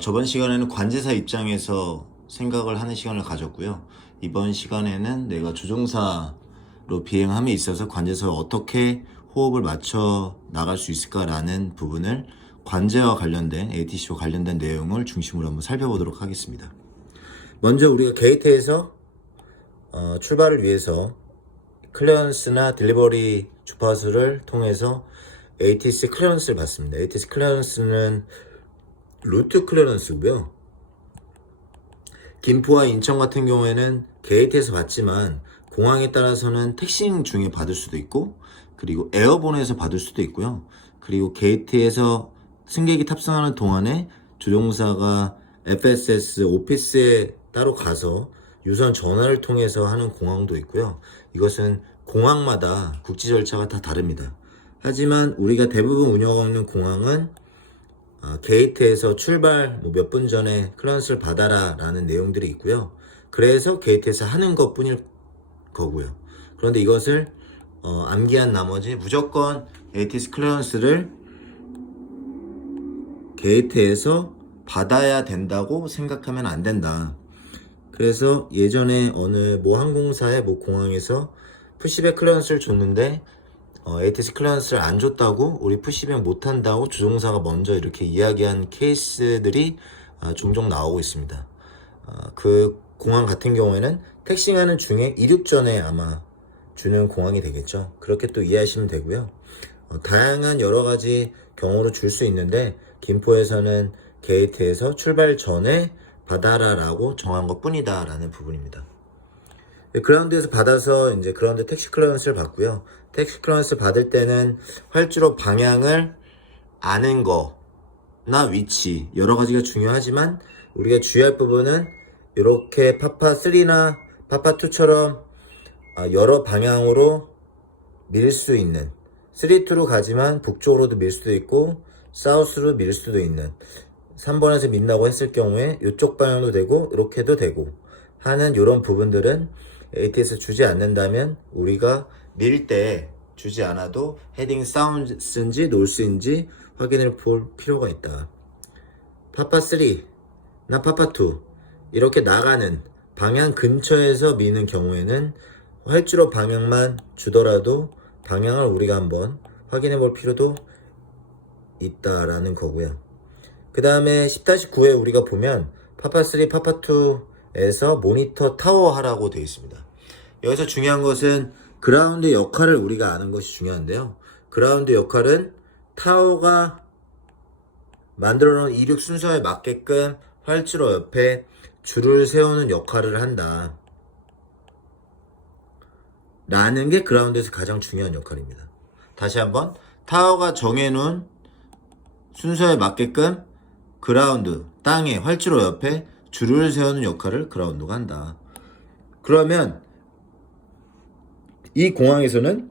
저번 시간에는 관제사 입장에서 생각을 하는 시간을 가졌고요. 이번 시간에는 내가 조종사로 비행함에 있어서 관제사와 어떻게 호흡을 맞춰 나갈 수 있을까라는 부분을 관제와 관련된 ATC와 관련된 내용을 중심으로 한번 살펴보도록 하겠습니다. 먼저 우리가 게이트에서 출발을 위해서 클리어런스나 딜리버리 주파수를 통해서 ATC 클리어런스를 받습니다. ATC 클리어런스는 루트 클리어런스고요. 김포와 인천 같은 경우에는 게이트에서 받지만 공항에 따라서는 택싱 중에 받을 수도 있고, 그리고 에어본에서 받을 수도 있고요. 그리고 게이트에서 승객이 탑승하는 동안에 조종사가 FSS 오피스에 따로 가서 유선 전화를 통해서 하는 공항도 있고요. 이것은 공항마다 국지 절차가 다 다릅니다. 하지만 우리가 대부분 운영하고 있는 공항은 게이트에서 출발 몇 분 전에 클리어런스를 받아라 라는 내용들이 있고요. 그래서 게이트에서 하는 것 뿐일 거고요. 그런데 이것을 암기한 나머지 무조건 ATC 클리어런스를 게이트에서 받아야 된다고 생각하면 안 된다. 그래서 예전에 어느 항공사의 공항에서 푸시백 클리어런스를 줬는데 ATC 클리어런스를 안 줬다고, 우리 푸시백 못한다고 조종사가 먼저 이렇게 이야기한 케이스들이 종종 나오고 있습니다. 그 공항 같은 경우에는 택싱하는 중에 이륙 전에 아마 주는 공항이 되겠죠. 그렇게 또 이해하시면 되고요. 다양한 여러 가지 경우로 줄 수 있는데, 김포에서는 게이트에서 출발 전에 받아라 라고 정한 것 뿐이다 라는 부분입니다. 그라운드에서 받아서 이제 그라운드 택시 클리어런스를 받고요. 택시 클리어런스 받을 때는 활주로 방향을 아는 거나 위치 여러 가지가 중요하지만, 우리가 주의할 부분은 이렇게 파파3나 파파2처럼 여러 방향으로 밀 수 있는, 3-2로 가지만 북쪽으로도 밀 수도 있고 사우스로 밀 수도 있는, 3번에서 민다고 했을 경우에 이쪽 방향도 되고 이렇게도 되고 하는 이런 부분들은 ATS 주지 않는다면 우리가 밀 때 주지 않아도 헤딩 사우스인지 노스인지 확인을 볼 필요가 있다. 파파3 나 파파2 이렇게 나가는 방향 근처에서 미는 경우에는 활주로 방향만 주더라도 방향을 우리가 한번 확인해 볼 필요도 있다라는 거고요. 그 다음에 10-9에 우리가 보면 파파3, 파파2에서 모니터 타워 하라고 되어 있습니다. 여기서 중요한 것은 그라운드 역할을 우리가 아는 것이 중요한데요. 그라운드 역할은 타워가 만들어 놓은 이륙 순서에 맞게끔 활주로 옆에 줄을 세우는 역할을 한다 라는 게 그라운드에서 가장 중요한 역할입니다. 다시 한번, 타워가 정해놓은 순서에 맞게끔 그라운드, 땅에 활주로 옆에 줄을 세우는 역할을 그라운드가 한다. 그러면 이 공항에서는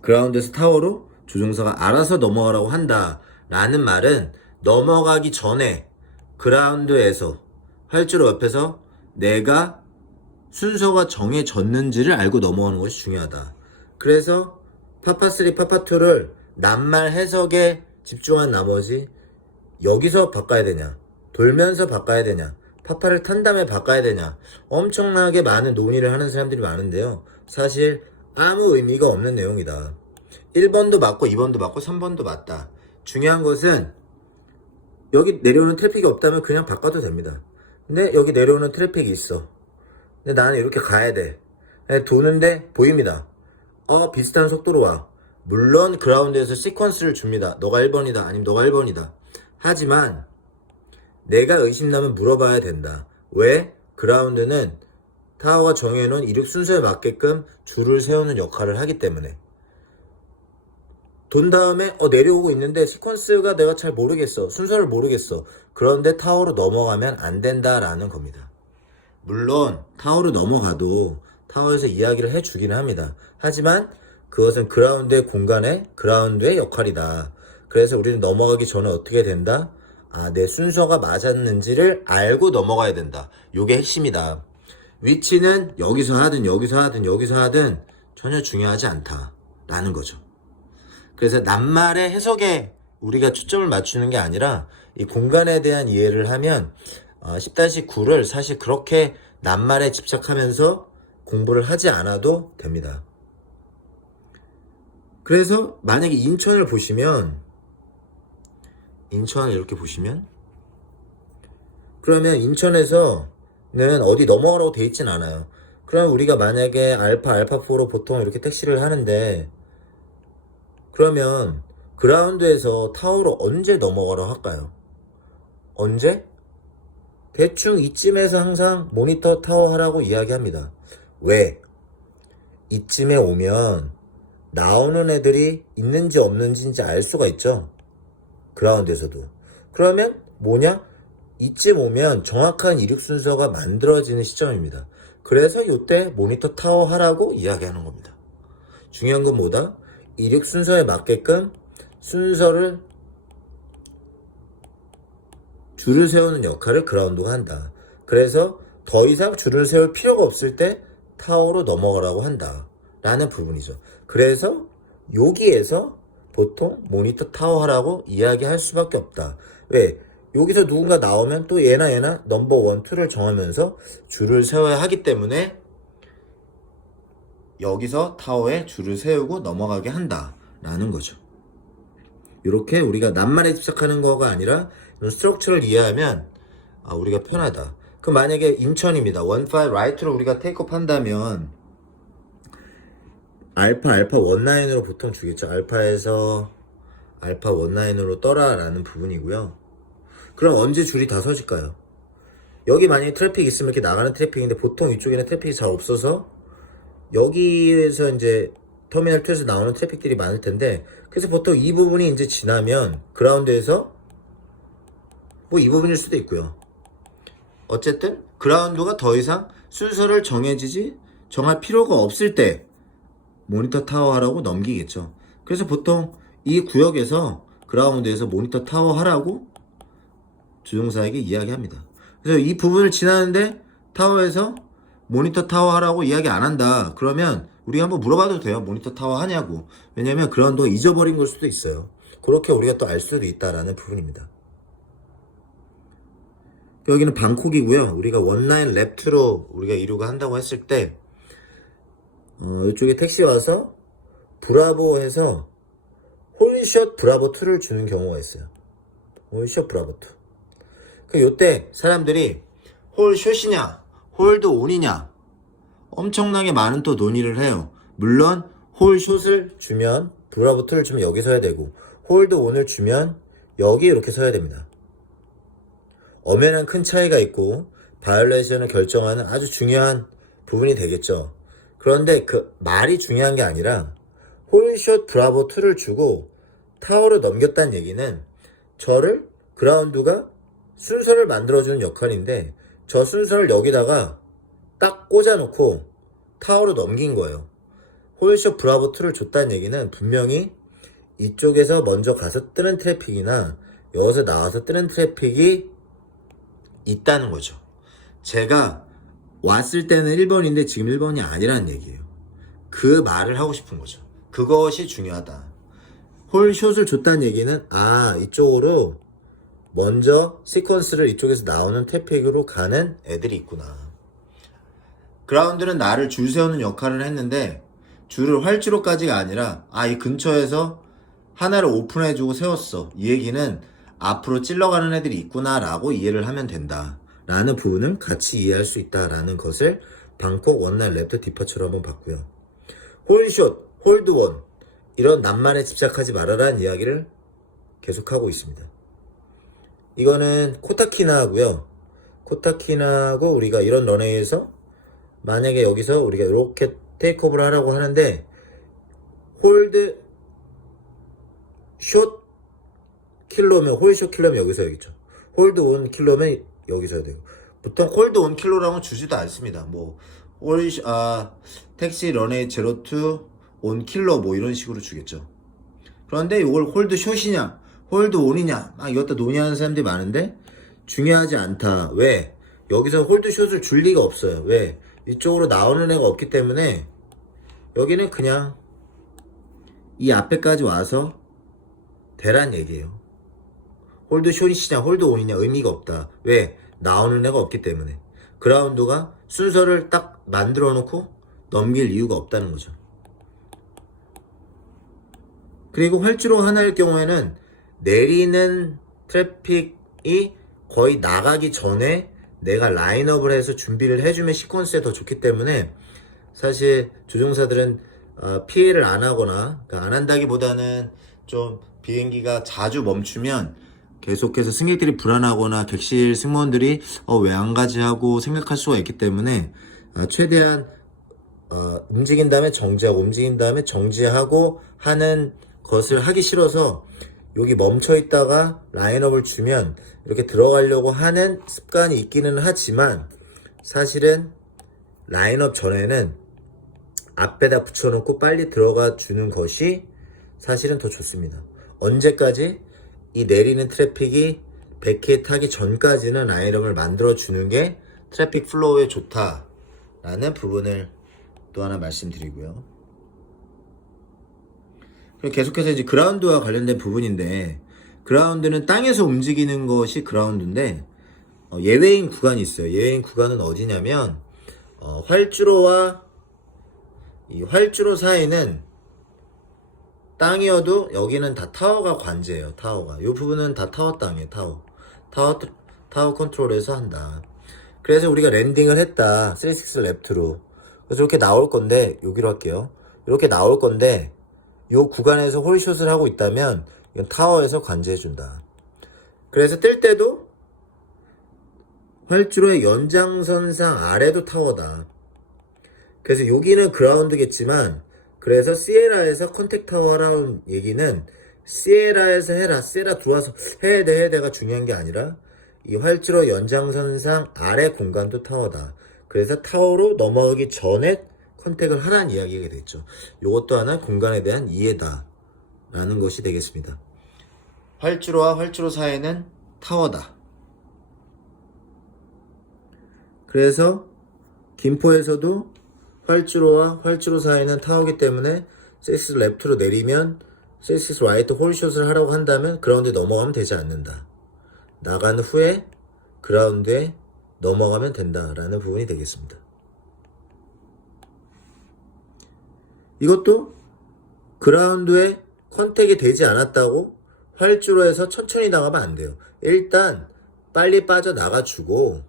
그라운드에서 타워로 조종사가 알아서 넘어가라고 한다 라는 말은, 넘어가기 전에 그라운드에서 활주로 옆에서 내가 순서가 정해졌는지를 알고 넘어가는 것이 중요하다. 그래서 파파3, 파파2를 낱말 해석에 집중한 나머지 여기서 바꿔야 되냐, 돌면서 바꿔야 되냐, 파파를 탄 다음에 바꿔야 되냐, 엄청나게 많은 논의를 하는 사람들이 많은데요. 사실 아무 의미가 없는 내용이다. 1번도 맞고 2번도 맞고 3번도 맞다. 중요한 것은 여기 내려오는 트래픽이 없다면 그냥 바꿔도 됩니다. 근데 여기 내려오는 트래픽이 있어. 근데 나는 이렇게 가야 돼. 도는데 보입니다. 비슷한 속도로 와. 물론 그라운드에서 시퀀스를 줍니다. 너가 1번이다 아니면 너가 1번이다. 하지만 내가 의심나면 물어봐야 된다. 왜? 그라운드는 타워가 정해놓은 이륙 순서에 맞게끔 줄을 세우는 역할을 하기 때문에. 돈 다음에 내려오고 있는데 시퀀스가 내가 잘 모르겠어, 순서를 모르겠어. 그런데 타워로 넘어가면 안 된다라는 겁니다. 물론 타워로 넘어가도 타워에서 이야기를 해주긴 합니다. 하지만 그것은 그라운드의 공간에 그라운드의 역할이다. 그래서 우리는 넘어가기 전에 어떻게 된다? 내 순서가 맞았는지를 알고 넘어가야 된다. 요게 핵심이다. 위치는 여기서 하든 여기서 하든 여기서 하든 전혀 중요하지 않다 라는 거죠. 그래서 낱말의 해석에 우리가 초점을 맞추는 게 아니라 이 공간에 대한 이해를 하면 10-9를 사실 그렇게 낱말에 집착하면서 공부를 하지 않아도 됩니다. 그래서 만약에 인천을 보시면, 인천을 이렇게 보시면, 그러면 인천에서는 어디 넘어가라고 돼 있진 않아요. 그럼 우리가 만약에 알파4로 보통 이렇게 택시를 하는데, 그러면 그라운드에서 타워로 언제 넘어가라고 할까요? 언제? 대충 이쯤에서 항상 모니터 타워 하라고 이야기합니다. 왜? 이쯤에 오면 나오는 애들이 있는지 없는지 알 수가 있죠. 그라운드에서도. 그러면 뭐냐? 이쯤 오면 정확한 이륙 순서가 만들어지는 시점입니다. 그래서 이때 모니터 타워 하라고 이야기하는 겁니다. 중요한 건 뭐다? 이륙 순서에 맞게끔 순서를 줄을 세우는 역할을 그라운드가 한다. 그래서 더 이상 줄을 세울 필요가 없을 때 타워로 넘어가라고 한다 라는 부분이죠. 그래서 여기에서 보통 모니터 타워 하라고 이야기할 수밖에 없다. 왜? 여기서 누군가 나오면 또 얘나 넘버 1, 2를 정하면서 줄을 세워야 하기 때문에 여기서 타워에 줄을 세우고 넘어가게 한다 라는 거죠. 이렇게 우리가 낱말에 집착하는 거가 아니라 스트럭처를 이해하면 우리가 편하다. 그럼 만약에 인천입니다. 15 right로 우리가 테이크업 한다면 알파 19으로 보통 주겠죠. 알파에서 알파 19으로 떠라 라는 부분이고요. 그럼 언제 줄이 다 서질까요? 여기 만약에 트래픽 있으면 이렇게 나가는 트래픽인데 보통 이쪽에는 트래픽이 잘 없어서 여기에서 이제 터미널 2에서 나오는 트래픽들이 많을 텐데, 그래서 보통 이 부분이 이제 지나면 그라운드에서 뭐 이 부분일 수도 있고요. 어쨌든 그라운드가 더 이상 순서를 정할 필요가 없을 때 모니터 타워 하라고 넘기겠죠. 그래서 보통 이 구역에서 그라운드에서 모니터 타워 하라고 주종사에게 이야기합니다. 그래서 이 부분을 지나는데 타워에서 모니터 타워 하라고 이야기 안 한다. 그러면 우리가 한번 물어봐도 돼요. 모니터 타워 하냐고. 왜냐면 그라운드가 잊어버린 걸 수도 있어요. 그렇게 우리가 또 알 수도 있다라는 부분입니다. 여기는 방콕이고요. 우리가 원라인 랩2로 우리가 이륙을 한다고 했을 때 이쪽에 택시 와서 브라보에서 홀샷 브라보2를 주는 경우가 있어요. 홀샷 브라보2. 요때 사람들이 홀샷이냐 홀드 온이냐 엄청나게 많은 또 논의를 해요. 물론 홀샷을 주면 브라보2를 주면 여기 서야 되고 홀드 온을 주면 여기 이렇게 서야 됩니다. 엄연한 큰 차이가 있고 바이올레이션을 결정하는 아주 중요한 부분이 되겠죠. 그런데 그 말이 중요한 게 아니라 홀샷 브라보2를 주고 타워를 넘겼다는 얘기는 저를 그라운드가 순서를 만들어주는 역할인데 저 순서를 여기다가 딱 꽂아놓고 타워로 넘긴 거예요. 홀샷 브라보2를 줬다는 얘기는 분명히 이쪽에서 먼저 가서 뜨는 트래픽이나 여기서 나와서 뜨는 트래픽이 있다는 거죠. 제가 왔을 때는 1번인데 지금 1번이 아니라는 얘기예요. 그 말을 하고 싶은 거죠. 그것이 중요하다. 홀샷을 줬다는 얘기는 이쪽으로 먼저 시퀀스를 이쪽에서 나오는 트래픽으로 가는 애들이 있구나. 그라운드는 나를 줄 세우는 역할을 했는데 줄을 활주로까지가 아니라 이 근처에서 하나를 오픈해주고 세웠어. 이 얘기는 앞으로 찔러가는 애들이 있구나 라고 이해를 하면 된다 라는 부분을 같이 이해할 수 있다 라는 것을 방콕 원라인 랩터 디퍼처로 한번 봤고요. 홀샷, 홀드원 이런 낱말에 집착하지 말아라는 이야기를 계속하고 있습니다. 이거는 코타키나고요. 코타키나고 우리가 이런 런웨이에서 만약에 여기서 우리가 이렇게 테이크오버를 하라고 하는데 홀드 숏 킬로면 홀샷 킬로면 여기서 여기죠. 홀드 온 킬로면 여기서 해야 되고 보통 홀드 온 킬로라고 주지도 않습니다. 뭐 택시 런웨이 02 온 킬로 뭐 이런 식으로 주겠죠. 그런데 이걸 홀드 숏이냐 홀드 온이냐 이것도 논의하는 사람들이 많은데 중요하지 않다. 왜? 여기서 홀드 숏을 줄 리가 없어요. 왜? 이쪽으로 나오는 애가 없기 때문에 여기는 그냥 이 앞에까지 와서 되란 얘기예요. 홀드 숏이냐 홀드 온이냐 의미가 없다. 왜? 나오는 애가 없기 때문에. 그라운드가 순서를 딱 만들어 놓고 넘길 이유가 없다는 거죠. 그리고 활주로 하나일 경우에는 내리는 트래픽이 거의 나가기 전에 내가 라인업을 해서 준비를 해주면 시퀀스에 더 좋기 때문에 사실 조종사들은 피해를 안 하거나, 그러니까 안 한다기보다는 좀 비행기가 자주 멈추면 계속해서 승객들이 불안하거나 객실 승무원들이 왜 안 가지 하고 생각할 수가 있기 때문에 최대한 움직인 다음에 정지하고 움직인 다음에 정지하고 하는 것을 하기 싫어서 여기 멈춰 있다가 라인업을 주면 이렇게 들어가려고 하는 습관이 있기는 하지만 사실은 라인업 전에는 앞에다 붙여놓고 빨리 들어가 주는 것이 사실은 더 좋습니다. 언제까지? 이 내리는 트래픽이 100회 타기 전까지는 라인업을 만들어 주는 게 트래픽 플로우에 좋다라는 부분을 또 하나 말씀드리고요. 그리고 계속해서 이제 그라운드와 관련된 부분인데, 그라운드는 땅에서 움직이는 것이 그라운드인데 예외인 구간이 있어요. 예외인 구간은 어디냐면 활주로와 이 활주로 사이는 땅이어도 여기는 다 타워가 관제예요. 타워가. 이 부분은 다 타워 땅이에요. 타워 컨트롤에서 한다. 그래서 우리가 랜딩을 했다. 36 레프트로. 그래서 이렇게 나올 건데, 여기로 할게요. 이렇게 나올 건데, 이 구간에서 홀샷을 하고 있다면 이건 타워에서 관제해준다. 그래서 뜰 때도 활주로의 연장선상 아래도 타워다. 그래서 여기는 그라운드겠지만, 그래서 시에라에서 컨택 타워 하라는 얘기는 시에라에서 해라, 시에라 들어와서 해야 돼가 중요한 게 아니라 이 활주로 연장선상 아래 공간도 타워다. 그래서 타워로 넘어가기 전에 컨택을 하라는 이야기가 됐죠. 이것도 하나 공간에 대한 이해다 라는 것이 되겠습니다. 활주로와 활주로 사이는 타워다. 그래서 김포에서도 활주로와 활주로 사이는 타워기 때문에 36 레프트로 내리면 36 라이트 홀샷을 하라고 한다면 그라운드에 넘어가면 되지 않는다. 나간 후에 그라운드에 넘어가면 된다라는 부분이 되겠습니다. 이것도 그라운드에 컨택이 되지 않았다고 활주로에서 천천히 나가면 안 돼요. 일단 빨리 빠져나가주고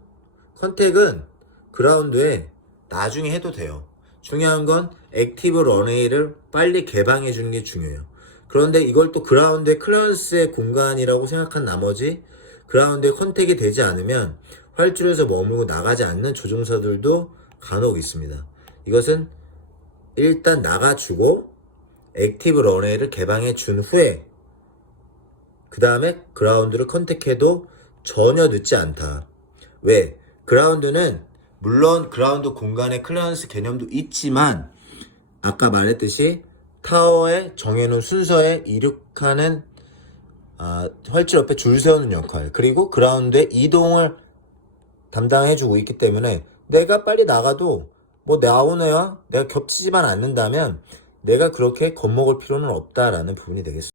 컨택은 그라운드에 나중에 해도 돼요. 중요한 건 액티브 런웨이를 빨리 개방해 주는 게 중요해요. 그런데 이걸 또 그라운드의 클리어런스의 공간이라고 생각한 나머지 그라운드에 컨택이 되지 않으면 활주로에서 머물고 나가지 않는 조종사들도 간혹 있습니다. 이것은 일단 나가주고 액티브 런웨이를 개방해 준 후에 그 다음에 그라운드를 컨택해도 전혀 늦지 않다. 왜? 그라운드는 물론 그라운드 공간의 클리어런스 개념도 있지만 아까 말했듯이 타워에 정해놓은 순서에 이륙하는 활주로 옆에 줄 세우는 역할, 그리고 그라운드의 이동을 담당해주고 있기 때문에 내가 빨리 나가도 뭐 나오는 애와 내가 겹치지만 않는다면 내가 그렇게 겁먹을 필요는 없다라는 부분이 되겠습니다.